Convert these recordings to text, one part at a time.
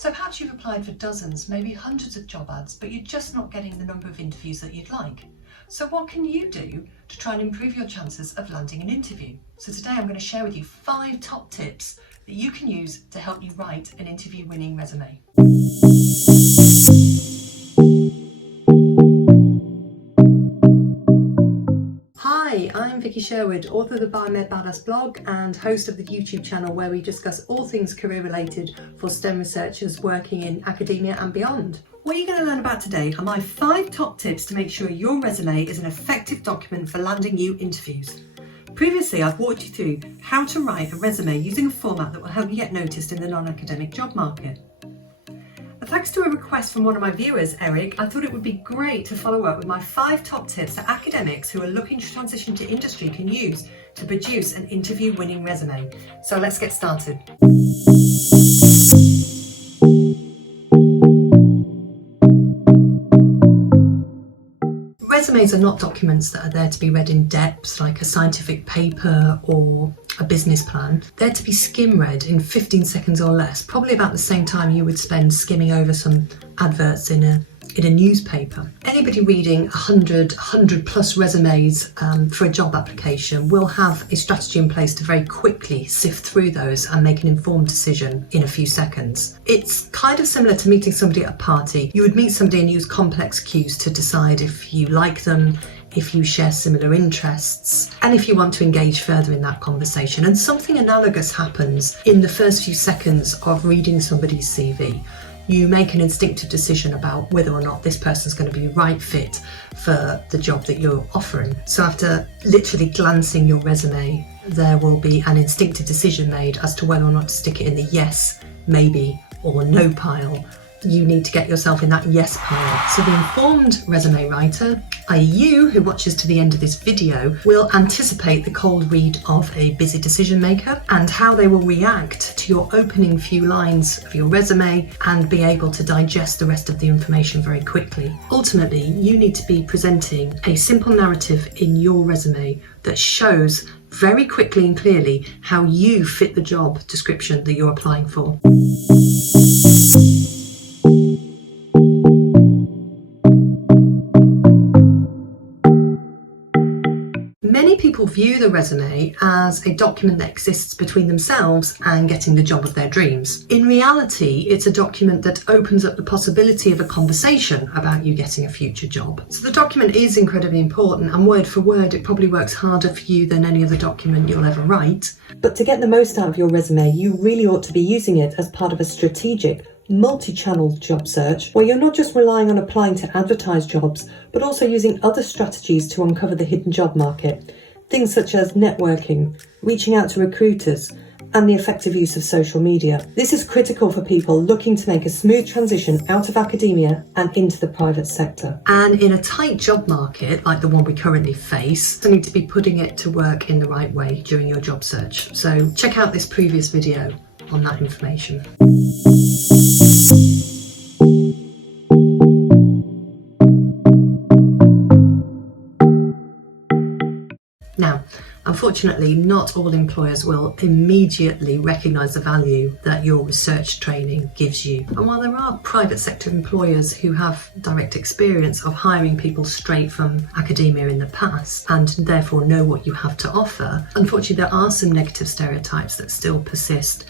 So perhaps you've applied for dozens, maybe hundreds of job ads, but you're just not getting the number of interviews that you'd like. So what can you do to try and improve your chances of landing an interview? So today I'm going to share with you 5 top tips that you can use to help you write an interview-winning resume. Hi, I'm Vicky Sherwood, author of the Biomed Badass blog and host of the YouTube channel where we discuss all things career related for STEM researchers working in academia and beyond. What you're going to learn about today are my 5 top tips to make sure your resume is an effective document for landing you interviews. Previously, I've walked you through how to write a resume using a format that will help you get noticed in the non-academic job market. Thanks to a request from one of my viewers, Eric, I thought it would be great to follow up with my 5 top tips that academics who are looking to transition to industry can use to produce an interview-winning resume. So let's get started. Resumes are not documents that are there to be read in depth, like a scientific paper or a business plan. They're to be skim read in 15 seconds or less, probably about the same time you would spend skimming over some adverts in a newspaper. Anybody reading 100 plus resumes for a job application will have a strategy in place to very quickly sift through those and make an informed decision in a few seconds. It's kind of similar to meeting somebody at a party. You would meet somebody and use complex cues to decide if you like them, if you share similar interests, and if you want to engage further in that conversation. And something analogous happens in the first few seconds of reading somebody's CV. You make an instinctive decision about whether or not this person's going to be the right fit for the job that you're offering. So after literally glancing your resume, there will be an instinctive decision made as to whether or not to stick it in the yes, maybe, or no pile. You need to get yourself in that yes pile. So the informed resume writer, i.e. you who watches to the end of this video, will anticipate the cold read of a busy decision maker and how they will react to your opening few lines of your resume and be able to digest the rest of the information very quickly. Ultimately, you need to be presenting a simple narrative in your resume that shows very quickly and clearly how you fit the job description that you're applying for. Many people view the resume as a document that exists between themselves and getting the job of their dreams. In reality, it's a document that opens up the possibility of a conversation about you getting a future job. So the document is incredibly important, and word for word, it probably works harder for you than any other document you'll ever write. But to get the most out of your resume, you really ought to be using it as part of a strategic multi-channel job search where you're not just relying on applying to advertised jobs, but also using other strategies to uncover the hidden job market. Things such as networking, reaching out to recruiters, and the effective use of social media. This is critical for people looking to make a smooth transition out of academia and into the private sector. And in a tight job market like the one we currently face, you need to be putting it to work in the right way during your job search. So check out this previous video on that information. Now, unfortunately, not all employers will immediately recognise the value that your research training gives you. And while there are private sector employers who have direct experience of hiring people straight from academia in the past and therefore know what you have to offer, unfortunately there are some negative stereotypes that still persist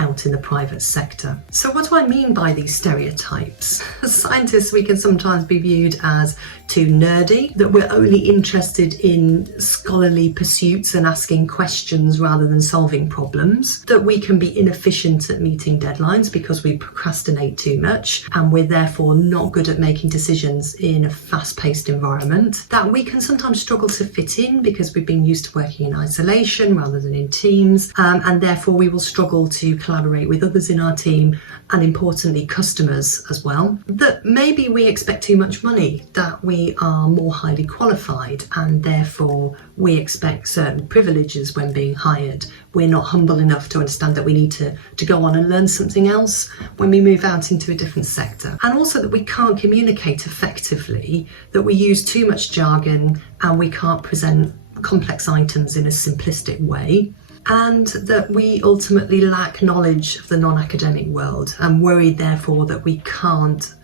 out in the private sector. So what do I mean by these stereotypes? As scientists, we can sometimes be viewed as too nerdy, that we're only interested in scholarly pursuits and asking questions rather than solving problems, that we can be inefficient at meeting deadlines because we procrastinate too much and we're therefore not good at making decisions in a fast-paced environment, that we can sometimes struggle to fit in because we've been used to working in isolation rather than in teams, and therefore we will struggle to collaborate with others in our team and importantly customers as well, that maybe we expect too much money, that we are more highly qualified and therefore we expect certain privileges when being hired. We're not humble enough to understand that we need to go on and learn something else when we move out into a different sector. And also that we can't communicate effectively, that we use too much jargon and we can't present complex items in a simplistic way. and that we ultimately lack knowledge of the non-academic world and worry therefore that we can't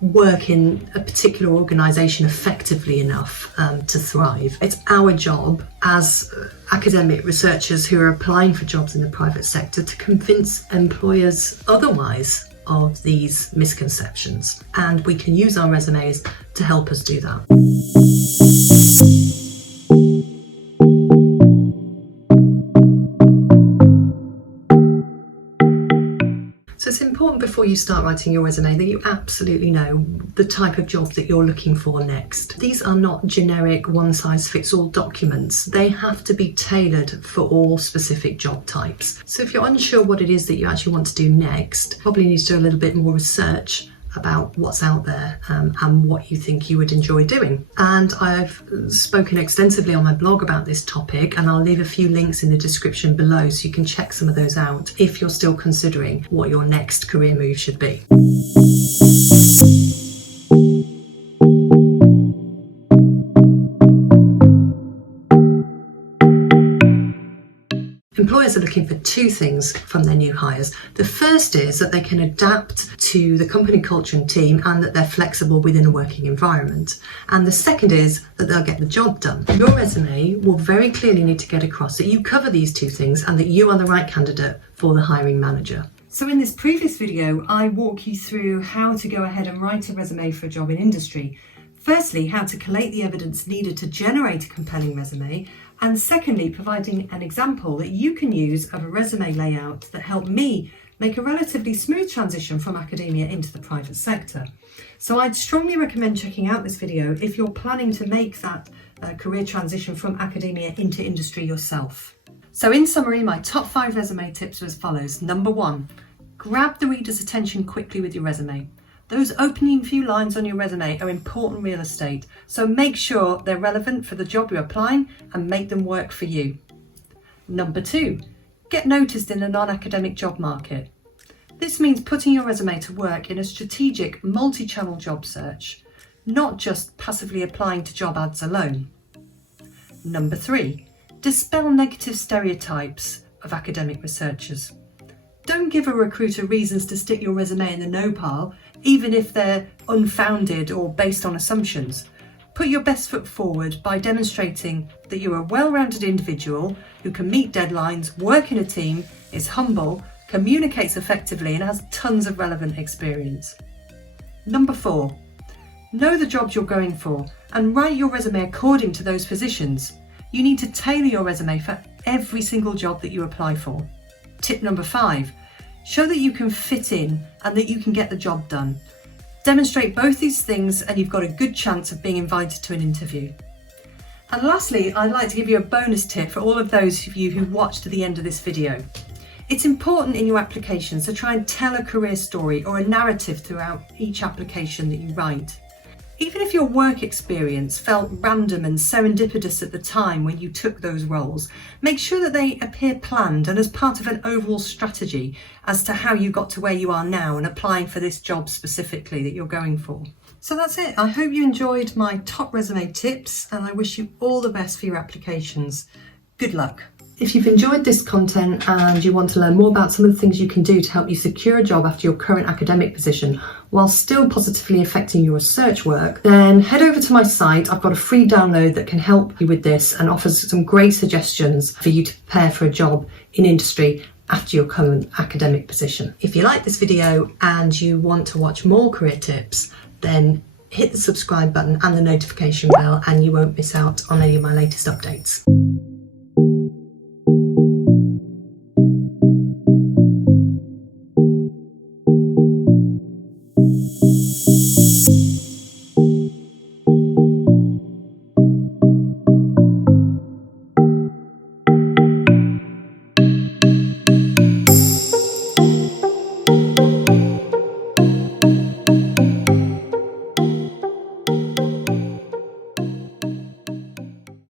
work in a particular organisation effectively enough to thrive. It's our job as academic researchers who are applying for jobs in the private sector to convince employers otherwise of these misconceptions, and we can use our resumes to help us do that. So it's important before you start writing your resume that you absolutely know the type of job that you're looking for next. These are not generic one-size-fits-all documents. They have to be tailored for all specific job types. So if you're unsure what it is that you actually want to do next, probably need to do a little bit more research about what's out there and what you think you would enjoy doing. And I've spoken extensively on my blog about this topic, and I'll leave a few links in the description below so you can check some of those out if you're still considering what your next career move should be. Employers are looking for two things from their new hires. The first is that they can adapt to the company culture and team and that they're flexible within a working environment. And the second is that they'll get the job done. Your resume will very clearly need to get across that you cover these two things and that you are the right candidate for the hiring manager. So in this previous video, I walk you through how to go ahead and write a resume for a job in industry. Firstly, how to collate the evidence needed to generate a compelling resume, and secondly, providing an example that you can use of a resume layout that helped me make a relatively smooth transition from academia into the private sector. So I'd strongly recommend checking out this video if you're planning to make that career transition from academia into industry yourself. So in summary, my top 5 resume tips are as follows. Number 1, grab the reader's attention quickly with your resume. Those opening few lines on your resume are important real estate, so make sure they're relevant for the job you're applying and make them work for you. Number 2, get noticed in the non-academic job market. This means putting your resume to work in a strategic multi-channel job search, not just passively applying to job ads alone. Number 3, dispel negative stereotypes of academic researchers. Don't give a recruiter reasons to stick your resume in the no pile, even if they're unfounded or based on assumptions. Put your best foot forward by demonstrating that you're a well-rounded individual who can meet deadlines, work in a team, is humble, communicates effectively and has tons of relevant experience. Number 4, know the jobs you're going for and write your resume according to those positions. You need to tailor your resume for every single job that you apply for. Tip number 5, show that you can fit in and that you can get the job done. Demonstrate both these things and you've got a good chance of being invited to an interview. And lastly, I'd like to give you a bonus tip for all of those of you who watched to the end of this video. It's important in your applications to try and tell a career story or a narrative throughout each application that you write. Even if your work experience felt random and serendipitous at the time when you took those roles, make sure that they appear planned and as part of an overall strategy as to how you got to where you are now and applying for this job specifically that you're going for. So that's it. I hope you enjoyed my top resume tips and I wish you all the best for your applications. Good luck. If you've enjoyed this content and you want to learn more about some of the things you can do to help you secure a job after your current academic position while still positively affecting your research work, then head over to my site. I've got a free download that can help you with this and offers some great suggestions for you to prepare for a job in industry after your current academic position. If you like this video and you want to watch more career tips, then hit the subscribe button and the notification bell and you won't miss out on any of my latest updates.